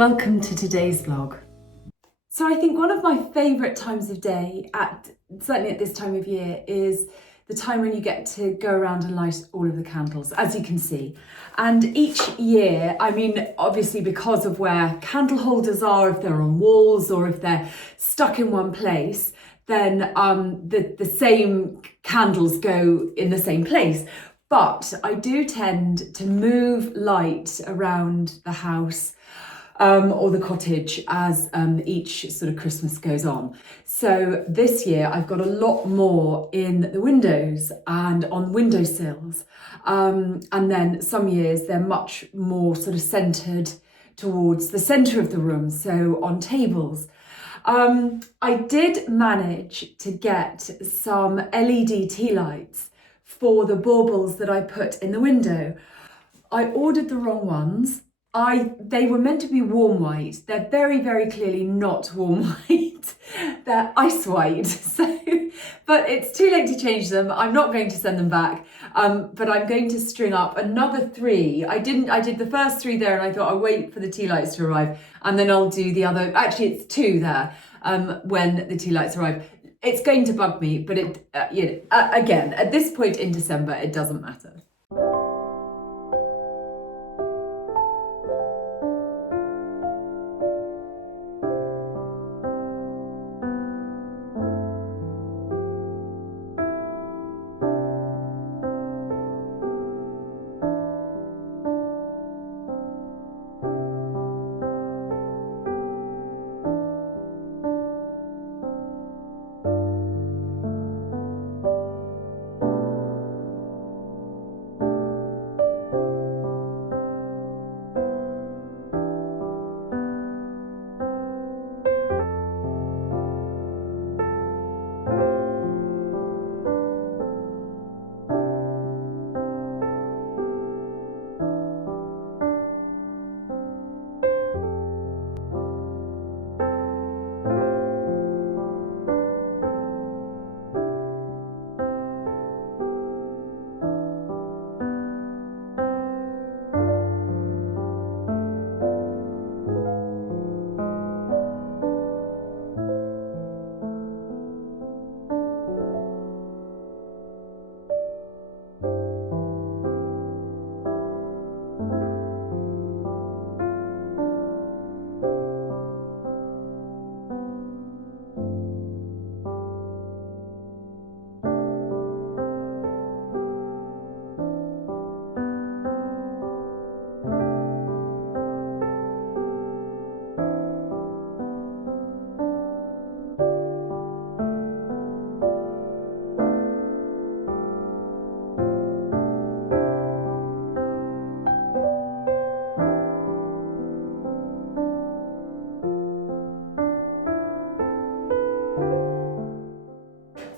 Welcome to today's vlog. So I think one of my favourite times of day, certainly at this time of year, is the time when you get to go around and light all of the candles, as you can see. And each year, I mean, obviously because of where candle holders are, if they're on walls or if they're stuck in one place, then the same candles go in the same place. But I do tend to move light around the house or the cottage as each sort of Christmas goes on. So this year I've got a lot more in the windows and on windowsills. And then some years they're much more sort of centred towards the centre of the room, so on tables. I did manage to get some LED tea lights for the baubles that I put in the window. I ordered the wrong ones. They were meant to be warm white. They're very, very clearly not warm white. They're ice white. But it's too late to change them. I'm not going to send them back. But I'm going to string up another 3. I did the first 3 there, and I thought I'll wait for the tea lights to arrive, and then I'll do the other. Actually, it's 2 there when the tea lights arrive. It's going to bug me, but again, at this point in December, it doesn't matter.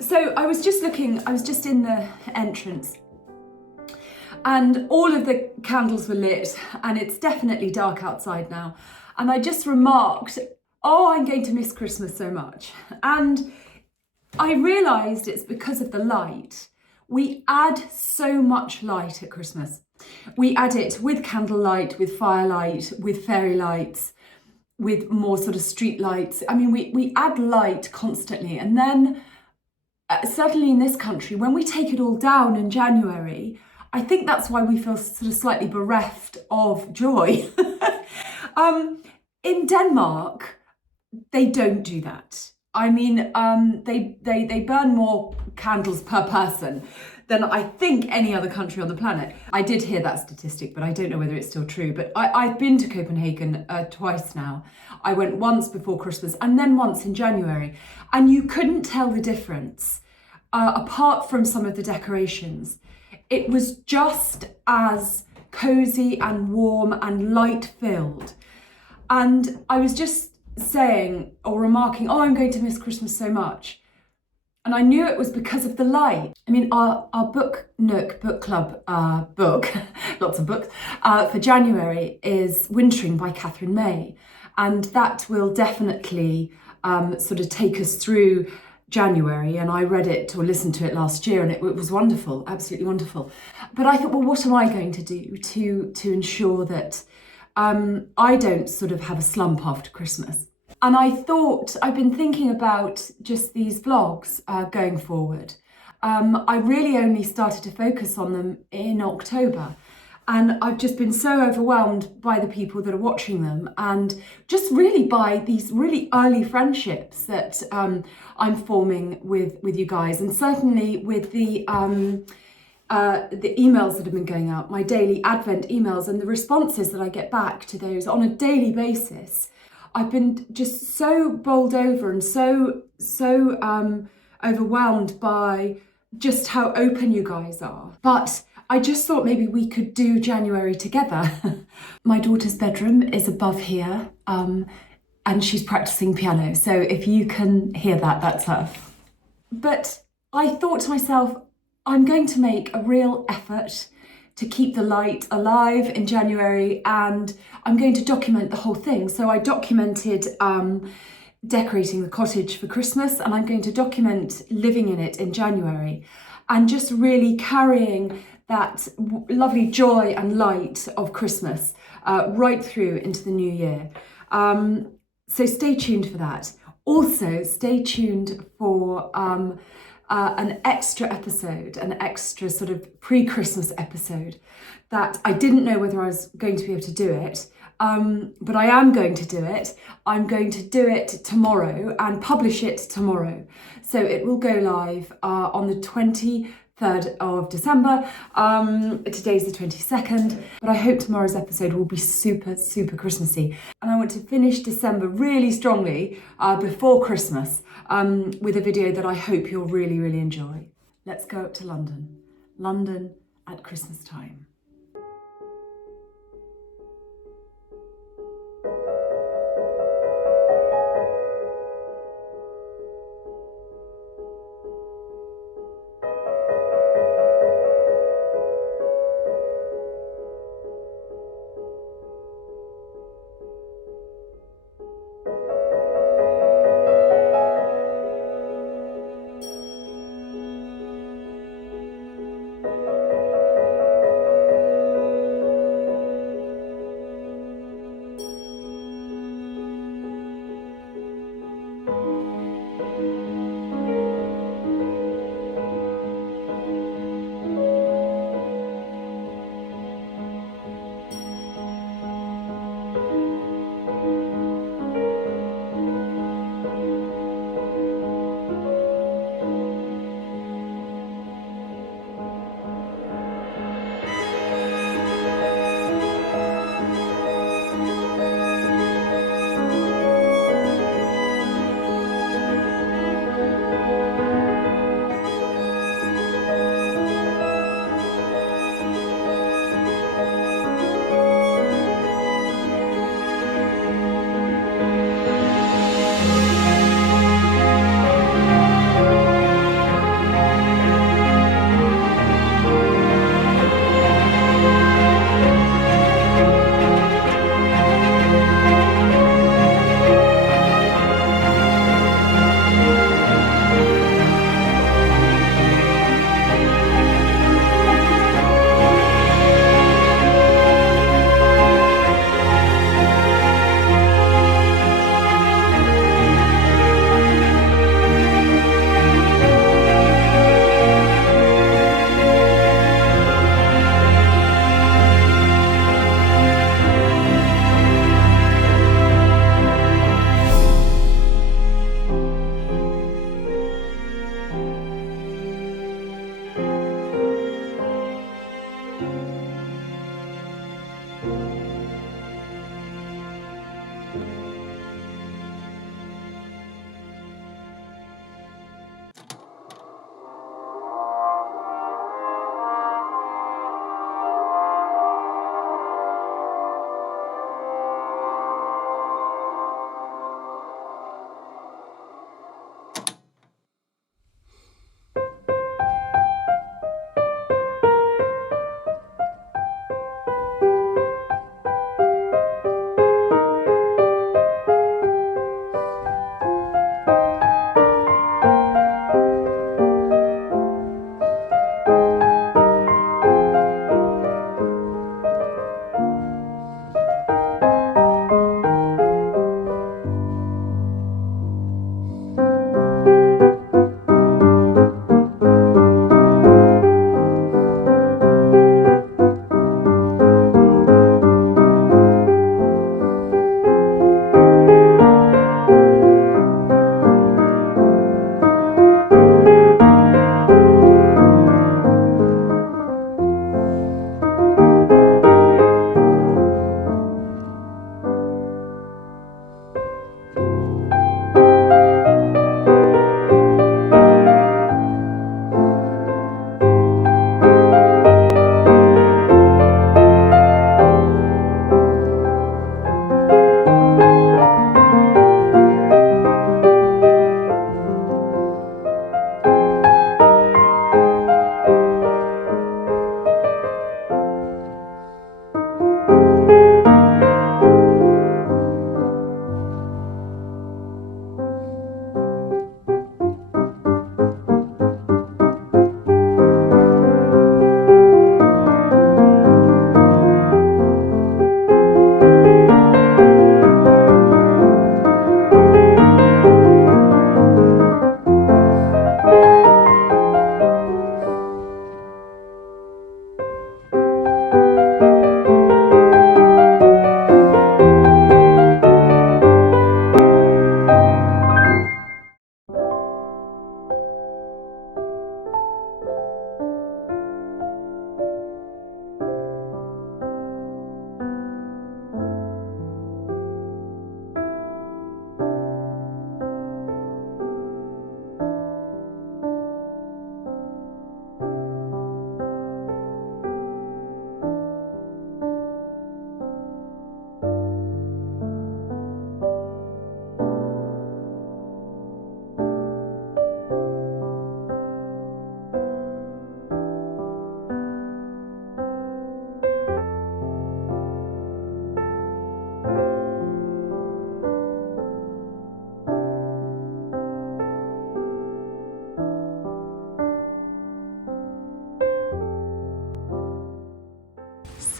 So I was just in the entrance, and all of the candles were lit, and it's definitely dark outside now. And I just remarked, oh, I'm going to miss Christmas so much. And I realised it's because of the light. We add so much light at Christmas. We add it with candlelight, with firelight, with fairy lights, with more sort of street lights. I mean, we add light constantly. And then certainly in this country, when we take it all down in January, I think that's why we feel sort of slightly bereft of joy. In Denmark, they don't do that. I mean, they burn more candles per person than I think any other country on the planet. I did hear that statistic, but I don't know whether it's still true. But I've been to Copenhagen twice now. I went once before Christmas and then once in January, and you couldn't tell the difference. Apart from some of the decorations, it was just as cosy and warm and light filled. And I was just saying or remarking, oh, I'm going to miss Christmas so much. And I knew it was because of the light. I mean, our Book Nook book club book, lots of books, for January is Wintering by Catherine May. And that will definitely sort of take us through January, and I read it or listened to it last year, and it was wonderful, absolutely wonderful. But I thought, well, what am I going to do to ensure that I don't sort of have a slump after Christmas. And I've been thinking about just these vlogs going forward. I really only started to focus on them in October. And I've just been so overwhelmed by the people that are watching them and just really by these really early friendships that I'm forming with you guys, and certainly with the emails that have been going out, my daily Advent emails, and the responses that I get back to those on a daily basis. I've been just so bowled over and so overwhelmed by just how open you guys are. But I just thought maybe we could do January together. My daughter's bedroom is above here, and she's practicing piano. So if you can hear that, that's her. But I thought to myself, I'm going to make a real effort to keep the light alive in January, and I'm going to document the whole thing. So I documented decorating the cottage for Christmas, and I'm going to document living in it in January, and just really carrying that lovely joy and light of Christmas right through into the new year. So stay tuned for that. Also, stay tuned for an extra episode, an extra sort of pre-Christmas episode that I didn't know whether I was going to be able to do it, but I am going to do it. I'm going to do it tomorrow and publish it tomorrow. So it will go live on the 23rd of December. Today's the 22nd, but I hope tomorrow's episode will be super, super Christmassy. And I want to finish December really strongly before Christmas with a video that I hope you'll really, really enjoy. Let's go up to London. London at Christmas time.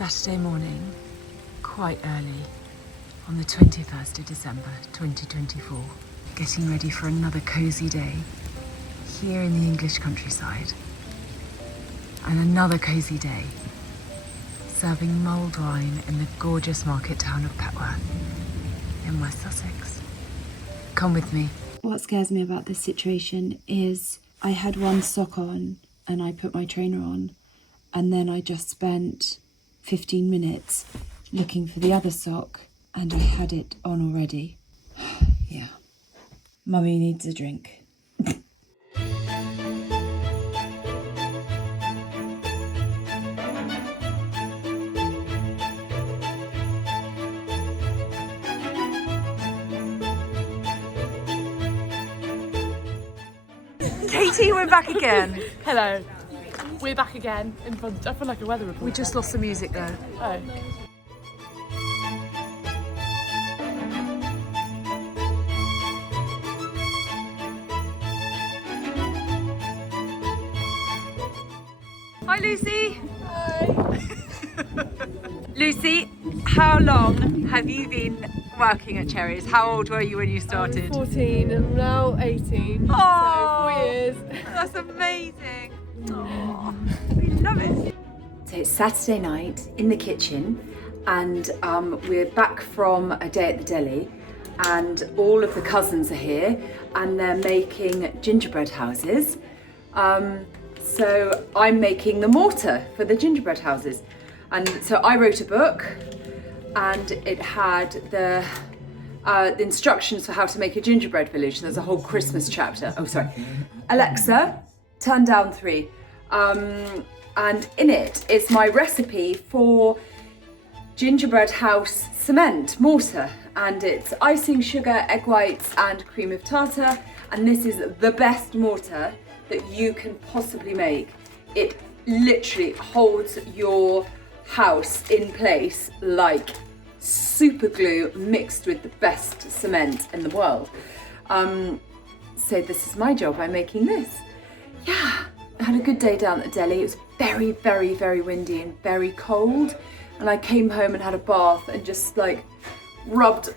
Saturday morning, quite early, on the 21st of December 2024, getting ready for another cosy day here in the English countryside. And another cosy day, serving mulled wine in the gorgeous market town of Petworth in West Sussex. Come with me. What scares me about this situation is I had one sock on and I put my trainer on, and then I just spent 15 minutes looking for the other sock and I had it on already. Yeah. Mummy needs a drink. Katie, we're back again. Hello. We're back again in front. I feel like a weather report. We just lost the music though. Oh. Hi Lucy. Hi. Lucy, how long have you been working at Cherries? How old were you when you started? I was 14 and I'm now 18. Oh, so 4 years. That's amazing. Oh, we love it. So it's Saturday night in the kitchen, and we're back from a day at the deli, and all of the cousins are here and they're making gingerbread houses. So I'm making the mortar for the gingerbread houses. And so I wrote a book and it had the instructions for how to make a gingerbread village. There's a whole Christmas chapter. Oh, sorry. Alexa, turn down 3. And in it is my recipe for gingerbread house cement mortar. And it's icing, sugar, egg whites and cream of tartar. And this is the best mortar that you can possibly make. It literally holds your house in place like super glue mixed with the best cement in the world. So this is my job. I'm making this. Yeah, I had a good day down at the deli. It was very, very, very windy and very cold. And I came home and had a bath and just like rubbed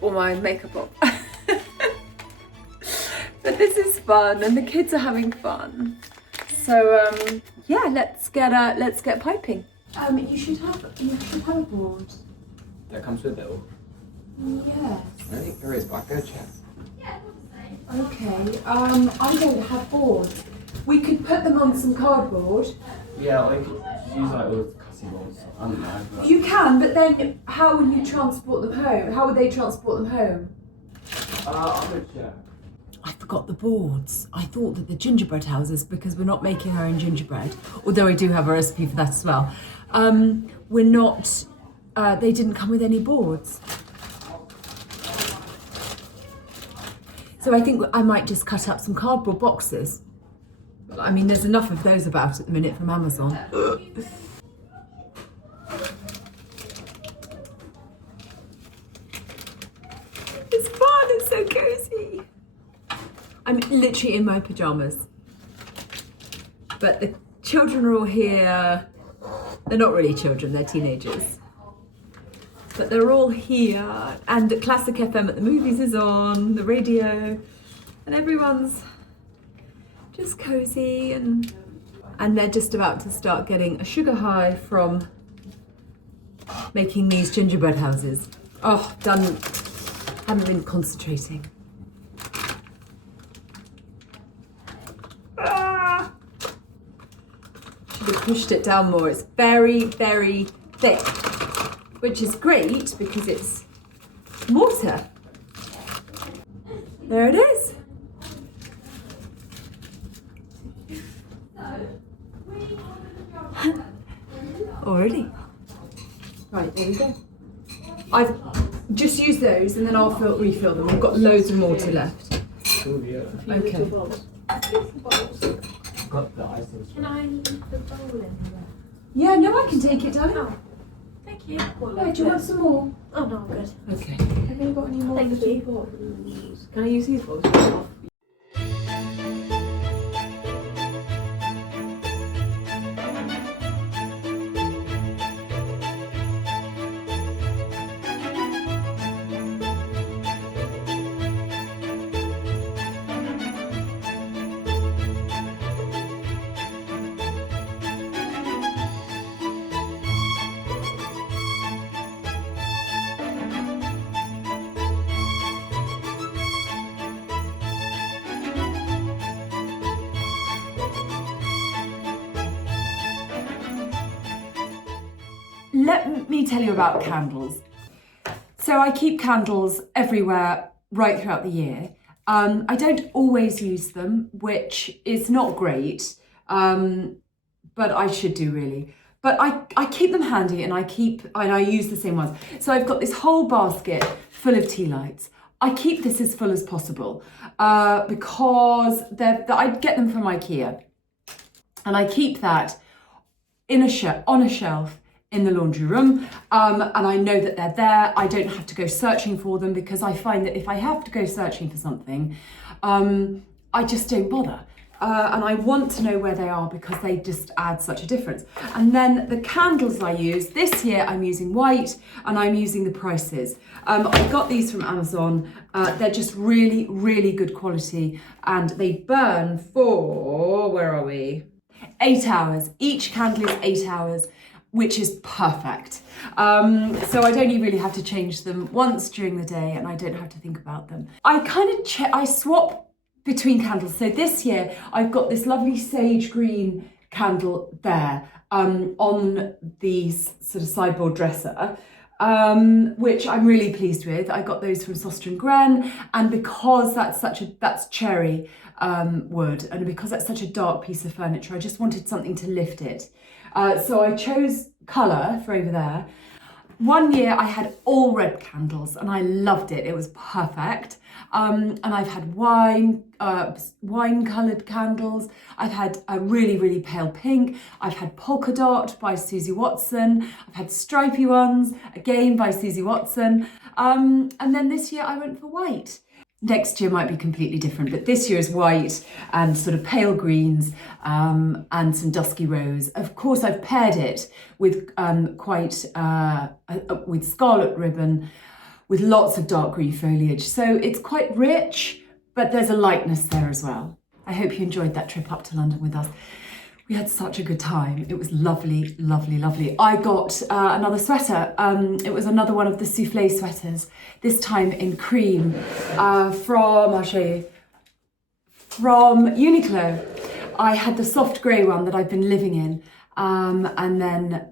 all my makeup off. But this is fun and the kids are having fun. So yeah, let's get piping. You should have a board. That comes with it all? Yes. I don't think there is, but I can go check. Okay. I don't have boards. We could put them on some cardboard. Yeah, I could use like those cussy balls. I don't know. But... You can, but then how will you transport them home? How would they transport them home? I'm gonna check. I forgot the boards. I thought that the gingerbread houses, because we're not making our own gingerbread, although I do have a recipe for that as well, we're not, they didn't come with any boards. So I think I might just cut up some cardboard boxes. I mean, there's enough of those about at the minute from Amazon. It's fun, it's so cozy. I'm literally in my pyjamas. But the children are all here. They're not really children, they're teenagers. But they're all here, and the Classic FM at the movies is on, the radio, and everyone's just cozy, and they're just about to start getting a sugar high from making these gingerbread houses. Oh, haven't been concentrating. Should have pushed it down more. It's very, very thick, which is great because it's mortar. There it is. Already. Right, there we go. I've just used those and then I'll refill them. I've got loads of mortar left. Okay. Got the icing. Can I leave the bowl in here? Yeah, no, I can take it, darling. Oh, thank you. Yeah, do you want some more? Oh no, I'm good. Okay. Have you got any more? Thank you. Bowls. Can I use these bowls? let me tell you about candles. So I keep candles everywhere right throughout the year. I don't always use them, which is not great, but I should do really. But I keep them handy and I use the same ones. So I've got this whole basket full of tea lights. I keep this as full as possible because I get them from IKEA. And I keep that on a shelf in the laundry room, and I know that they're there. I don't have to go searching for them because I find that if I have to go searching for something, I just don't bother. And I want to know where they are because they just add such a difference. And then the candles I use, this year I'm using white and I'm using the prices. I got these from Amazon. They're just really, really good quality and they burn for, where are we? 8 hours. Each candle is 8 hours, which is perfect. So I don't really have to change them once during the day and I don't have to think about them. I swap between candles. So this year I've got this lovely sage green candle there on the sort of sideboard dresser, which I'm really pleased with. I got those from Soster and Gren, and because that's cherry wood, and because that's such a dark piece of furniture, I just wanted something to lift it. So I chose colour for over there. One year I had all red candles and I loved it. It was perfect. And I've had wine coloured candles. I've had a really, really pale pink. I've had polka dot by Susie Watson. I've had stripy ones, again by Susie Watson. And then this year I went for white. Next year might be completely different, but this year is white and sort of pale greens and some dusky rose. Of course, I've paired it with with scarlet ribbon, with lots of dark green foliage. So it's quite rich, but there's a lightness there as well. I hope you enjoyed that trip up to London with us. We had such a good time. It was lovely, lovely, lovely. I got another sweater. It was another one of the souffle sweaters, this time in cream I'll show you, from Uniqlo. I had the soft grey one that I've been living in. And then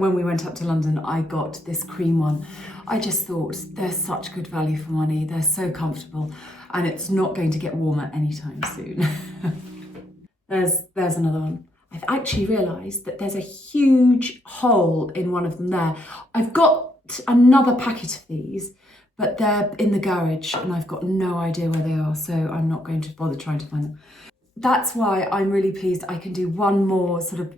when we went up to London, I got this cream one. I just thought they're such good value for money. They're so comfortable and it's not going to get warmer anytime soon. There's another one. I've actually realised that there's a huge hole in one of them there. I've got another packet of these, but they're in the garage and I've got no idea where they are, so I'm not going to bother trying to find them. That's why I'm really pleased I can do one more sort of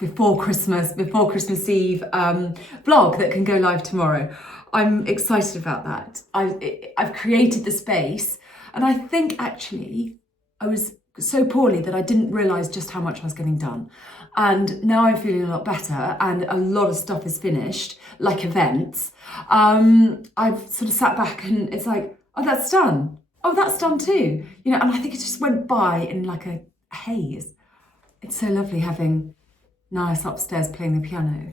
before Christmas Eve vlog that can go live tomorrow. I'm excited about that. I've created the space and I think actually I was so poorly that I didn't realise just how much I was getting done. And now I'm feeling a lot better and a lot of stuff is finished, like events. I've sort of sat back and it's like, oh, that's done. Oh, that's done too. You know, and I think it just went by in like a haze. It's so lovely having Nias upstairs playing the piano.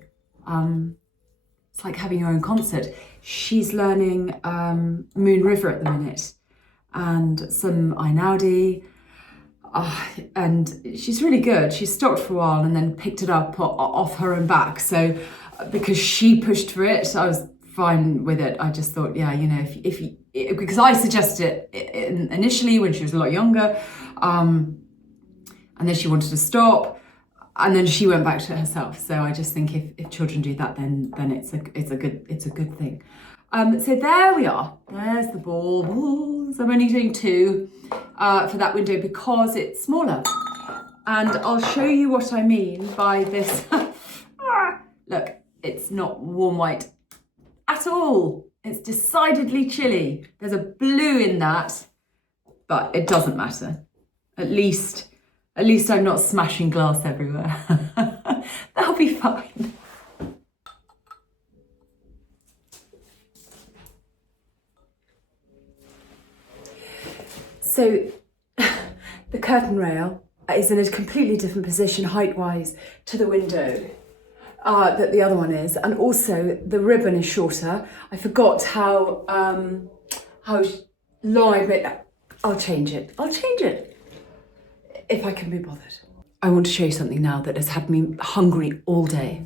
It's like having your own concert. She's learning Moon River at the minute and some Einaudi. And she's really good. She stopped for a while and then picked it up off her own back. So because she pushed for it, I was fine with it. I just thought, yeah, you know, because I suggested it initially when she was a lot younger, and then she wanted to stop, and then she went back to it herself. So I just think if children do that, then it's a good thing. So there we are. There's the balls. I'm only doing 2 for that window because it's smaller. And I'll show you what I mean by this. Look, it's not warm white at all. It's decidedly chilly. There's a blue in that, but it doesn't matter. At least I'm not smashing glass everywhere. That'll be fine. So the curtain rail is in a completely different position height-wise to the window that the other one is, and also the ribbon is shorter. I forgot how long I've made. I'll change it if I can be bothered. I want to show you something now that has had me hungry all day.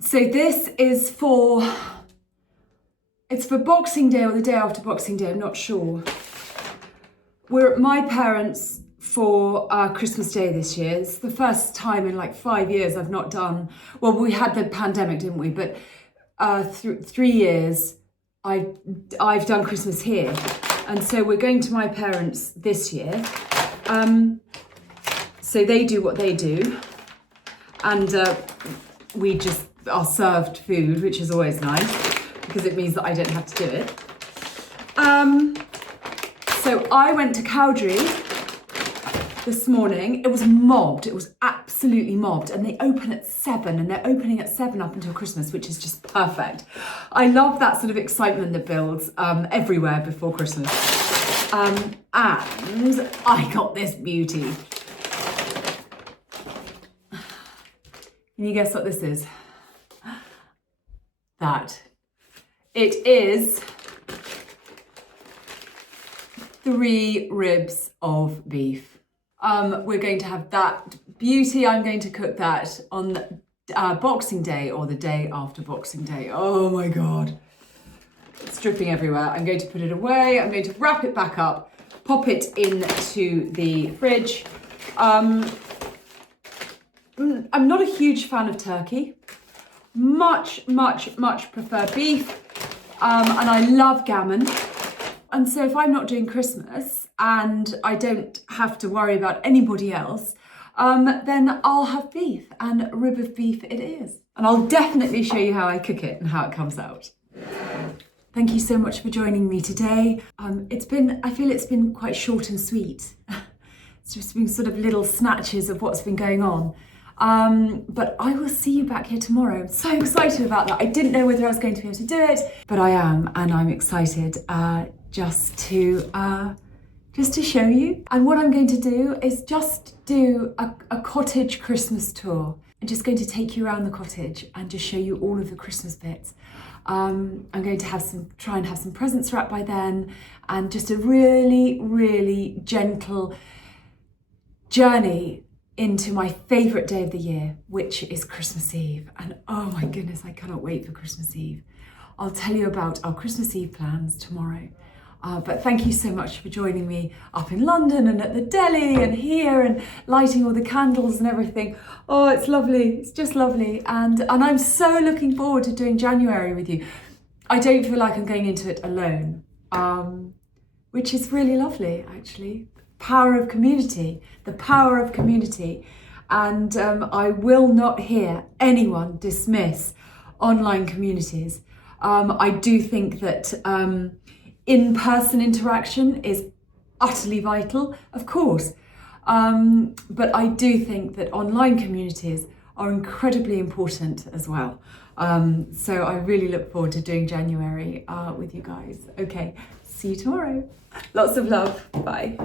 So this is it's for Boxing Day or the day after Boxing Day, I'm not sure. We're at my parents' for Christmas Day this year. It's the first time in like 5 years I've not done, well, we had the pandemic, didn't we? But 3 years I've done Christmas here. And so we're going to my parents this year. So they do what they do. And we just are served food, which is always nice because it means that I don't have to do it. So I went to Cowdrey this morning. It was mobbed. It was absolutely mobbed. And they open at 7 and they're opening at 7 up until Christmas, which is just perfect. I love that sort of excitement that builds everywhere before Christmas. And I got this beauty. Can you guess what this is? That. It is 3 ribs of beef. We're going to have that beauty. I'm going to cook that on Boxing Day or the day after Boxing Day. Oh my God. It's dripping everywhere. I'm going to put it away. I'm going to wrap it back up, pop it into the fridge. I'm not a huge fan of turkey. Much prefer beef. And I love gammon. And so if I'm not doing Christmas and I don't have to worry about anybody else, then I'll have beef, and a rib of beef it is. And I'll definitely show you how I cook it and how it comes out. Thank you so much for joining me today. I feel it's been quite short and sweet. It's just been sort of little snatches of what's been going on. But I will see you back here tomorrow. I'm so excited about that. I didn't know whether I was going to be able to do it, but I am, and I'm excited just to show you. And what I'm going to do is just do a cottage Christmas tour. I'm just going to take you around the cottage and just show you all of the Christmas bits. I'm going to try and have some presents wrapped by then, and just a really gentle journey into my favourite day of the year, which is Christmas Eve. And oh my goodness, I cannot wait for Christmas Eve. I'll tell you about our Christmas Eve plans tomorrow. But thank you so much for joining me up in London and at the deli and here and lighting all the candles and everything. Oh, it's lovely. It's just lovely. And I'm so looking forward to doing January with you. I don't feel like I'm going into it alone, which is really lovely, actually. The power of community. And I will not hear anyone dismiss online communities. I do think that in-person interaction is utterly vital, of course. But I do think that online communities are incredibly important as well. So I really look forward to doing January with you guys. Okay, see you tomorrow. Lots of love. Bye.